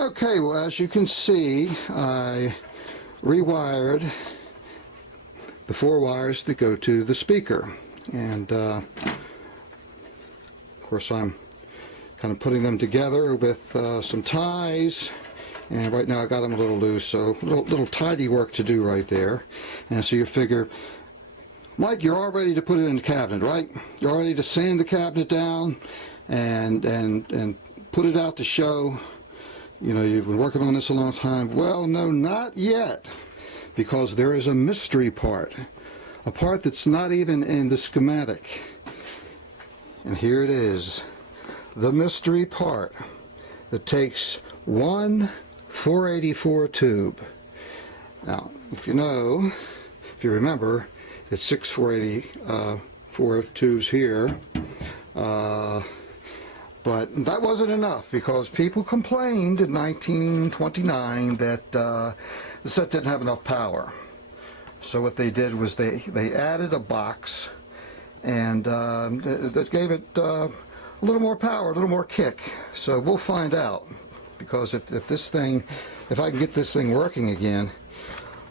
Okay, well, as you can see, I rewired the 4 wires that go to the speaker, and of course I'm kind of putting them together with some ties, and right now I got them a little loose, so little tidy work to do right there. And so you figure, Mike, you're all ready to put it in the cabinet, right? You're all ready to sand the cabinet down and put it out to show. You know, you've been working on this a long time. Well, no, not yet, because there is a mystery part, a part that's not even in the schematic. And here it is, the mystery part that takes one 484 tube. Now, if you remember, it's 6 484 tubes here. But that wasn't enough, because people complained in 1929 that the set didn't have enough power. So what they did was they added a box, and that gave it a little more power, a little more kick. So we'll find out, because if I can get this thing working again.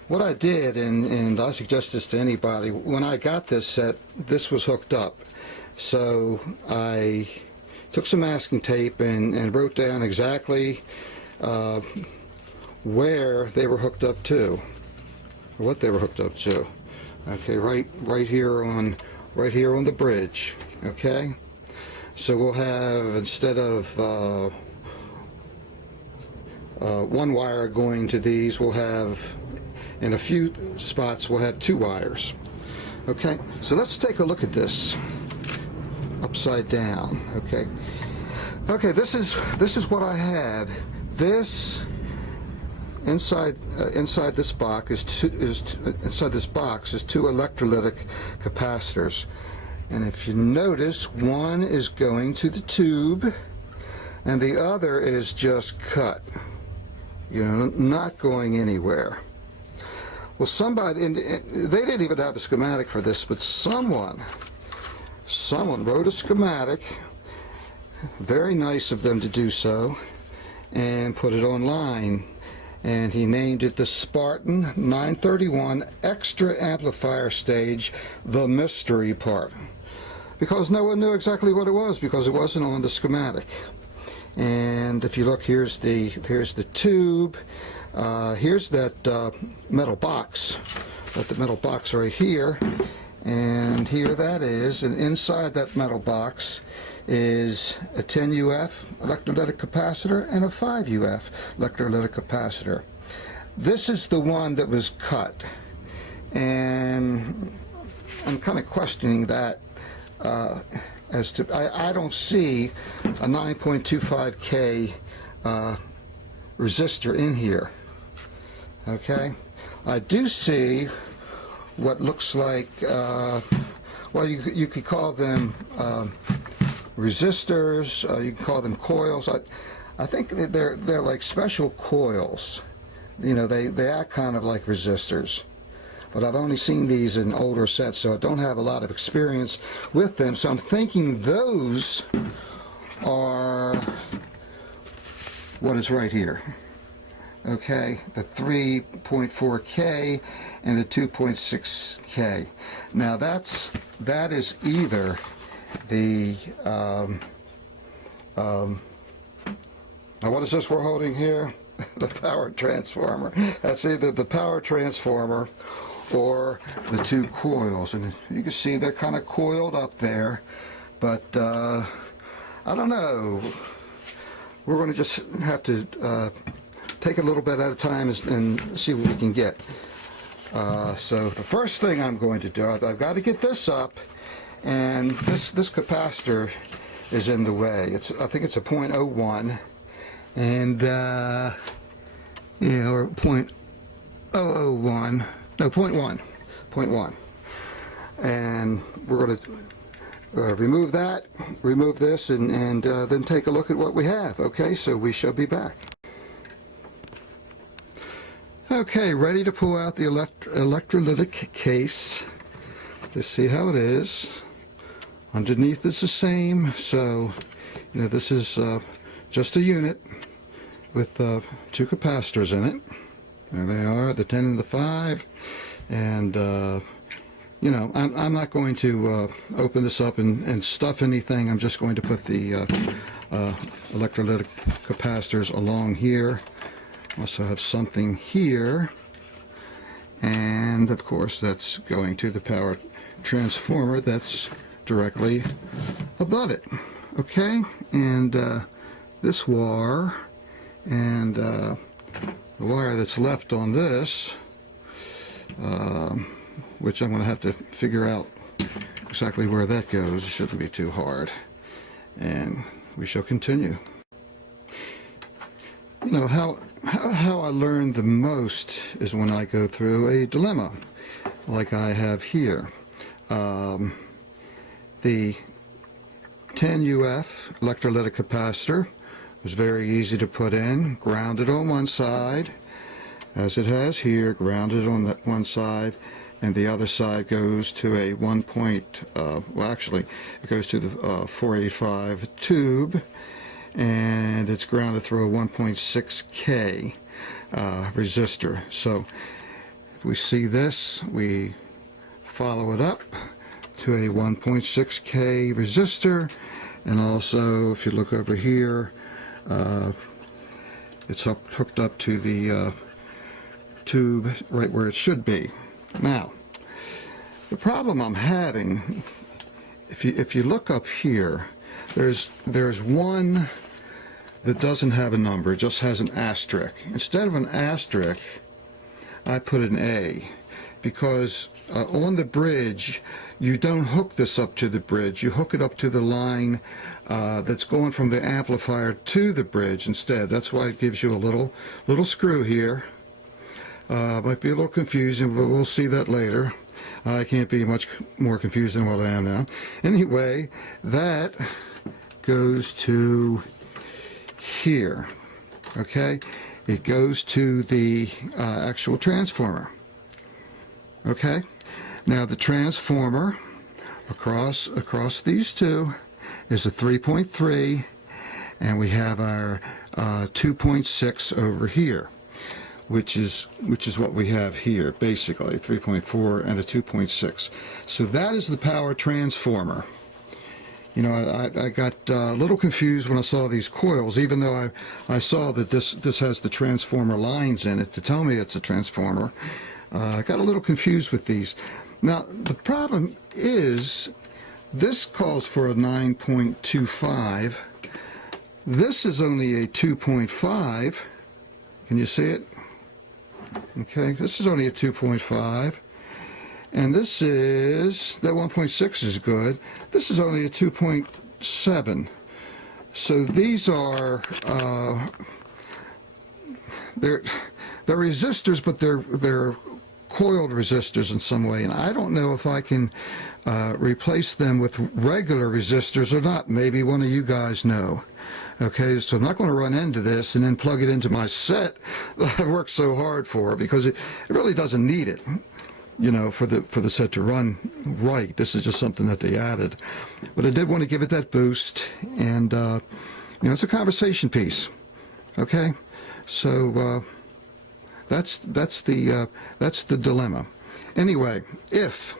What I did, and I suggest this to anybody, when I got this set, this was hooked up. So I took some masking tape and wrote down exactly where they were hooked up to, or what they were hooked up to. Okay, right here on the bridge. Okay, so we'll have, instead of one wire going to these, we'll have, in a few spots, we'll have 2 wires. Okay, so let's take a look at this upside down. Okay, this is what I have. This inside this box is two electrolytic capacitors, and if you notice, one is going to the tube and the other is just cut, you know, not going anywhere. Well, somebody, and they didn't even have a schematic for this, but someone wrote a schematic, very nice of them to do so, and put it online, and he named it the Sparton 931 Extra Amplifier Stage, the mystery part, because no one knew exactly what it was, because it wasn't on the schematic. And if you look, here's the tube, here's that metal box, the metal box right here, and here that is, and inside that metal box is a 10 UF electrolytic capacitor and a 5 UF electrolytic capacitor. This is the one that was cut, and I'm kind of questioning that as to, I don't see a 9.25K resistor in here. Okay, I do see what looks like, well, you could call them resistors, you can call them coils. I think they're like special coils. You know, they act kind of like resistors. But I've only seen these in older sets, so I don't have a lot of experience with them. So I'm thinking those are what is right here. Okay, the 3.4K and the 2.6K. Now that is either the now what is this we're holding here? The power transformer. That's either the power transformer or the 2 coils, and you can see they're kind of coiled up there, but I don't know. We're going to just have to take a little bit at a time and see what we can get. So the first thing I'm going to do, I've got to get this up, and this capacitor is in the way. I think it's a 0.01, and yeah, or 0.001, no, 0.1, and we're going to remove that, remove this, and then take a look at what we have. Okay, so we shall be back. Okay, ready to pull out the electrolytic case. Let's see how it is. Underneath is the same, so you know, this is just a unit, with two capacitors in it. There they are, the 10 and the 5. And you know, I'm not going to open this up and stuff anything. I'm just going to put the electrolytic capacitors along here. Also have something here, and of course that's going to the power transformer that's directly above it. Okay, and this wire and the wire that's left on this, which I'm going to have to figure out exactly where that goes. It shouldn't be too hard, and we shall continue. You know, how I learn the most is when I go through a dilemma like I have here. The 10 UF electrolytic capacitor was very easy to put in, grounded on one side, as it has here, grounded on that one side, and the other side goes to a well, actually it goes to the 485 tube, and it's grounded through a 1.6K resistor. So if we see this, we follow it up to a 1.6K resistor, and also if you look over here, it's hooked up to the tube right where it should be. Now, the problem I'm having, if you look up here, there's one that doesn't have a number, it just has an asterisk. Instead of an asterisk, I put an A, because on the bridge, you don't hook this up to the bridge, you hook it up to the line that's going from the amplifier to the bridge instead. That's why it gives you a little screw here. Might be a little confusing, but we'll see that later. I can't be much more confused than what I am now. Anyway, that goes to here, okay? It goes to the actual transformer, okay? Now the transformer across these two is a 3.3, and we have our 2.6 over here, which is what we have here, basically 3.4 and a 2.6. So that is the power transformer. You know, I got a little confused when I saw these coils, even though I saw that this has the transformer lines in it to tell me it's a transformer. I got a little confused with these. Now, the problem is this calls for a 9.25. This is only a 2.5. Can you see it? Okay, this is only a 2.5. And this is, that 1.6 is good. This is only a 2.7. So these are, they're resistors, but they're coiled resistors in some way. And I don't know if I can replace them with regular resistors or not. Maybe one of you guys know. Okay, so I'm not going to run into this and then plug it into my set that I've worked so hard for, because it really doesn't need it, you know, for the set to run right. This is just something that they added. But I did want to give it that boost, and you know, it's a conversation piece. Okay, so that's the dilemma. Anyway, if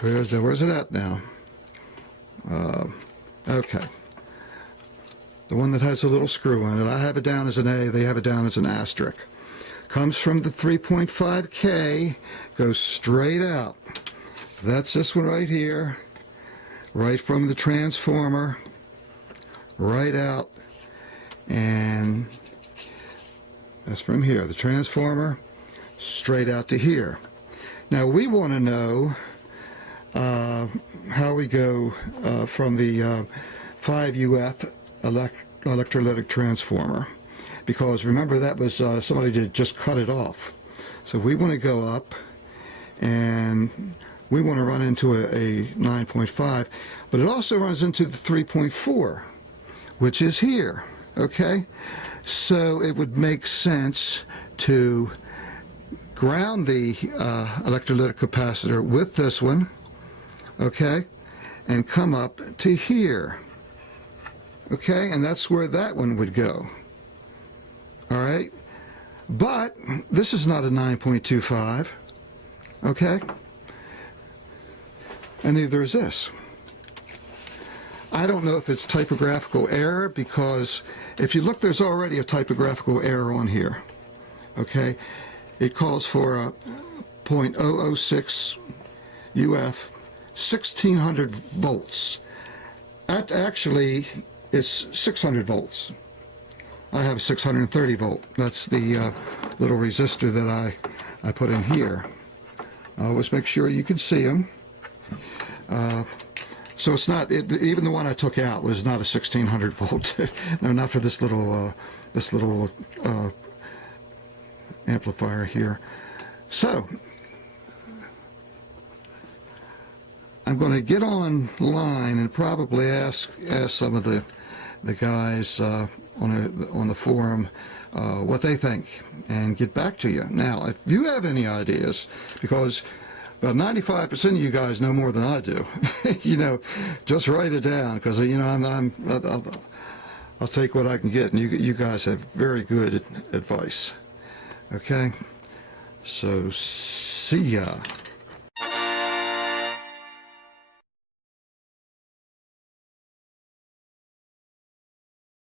where's it at now? Okay. The one that has a little screw on it, I have it down as an A, they have it down as an asterisk. Comes from the 3.5K, goes straight out. That's this one right here, right from the transformer, right out, and that's from here, the transformer, straight out to here. Now we want to know how we go from the 5UF electrolytic transformer, because remember that was somebody did just cut it off. So we want to go up, and we want to run into a 9.5, but it also runs into the 3.4, which is here. Okay, so it would make sense to ground the electrolytic capacitor with this one, okay, and come up to here. Okay, and that's where that one would go. right? But this is not a 9.25, okay? And neither is this. I don't know if it's typographical error, because if you look, there's already a typographical error on here, okay? It calls for a .006 UF, 1600 volts. That actually is 600 volts. I have a 630 volt. That's the little resistor that I put in here. Always make sure you can see them. So it's not, even the one I took out was not a 1600 volt. No, not for this little amplifier here. So I'm going to get online and probably ask some of the guys on the forum what they think, and get back to you. Now, if you have any ideas, because about 95% of you guys know more than I do, you know, just write it down, because you know I'll take what I can get, and you guys have very good advice. Okay, so see ya.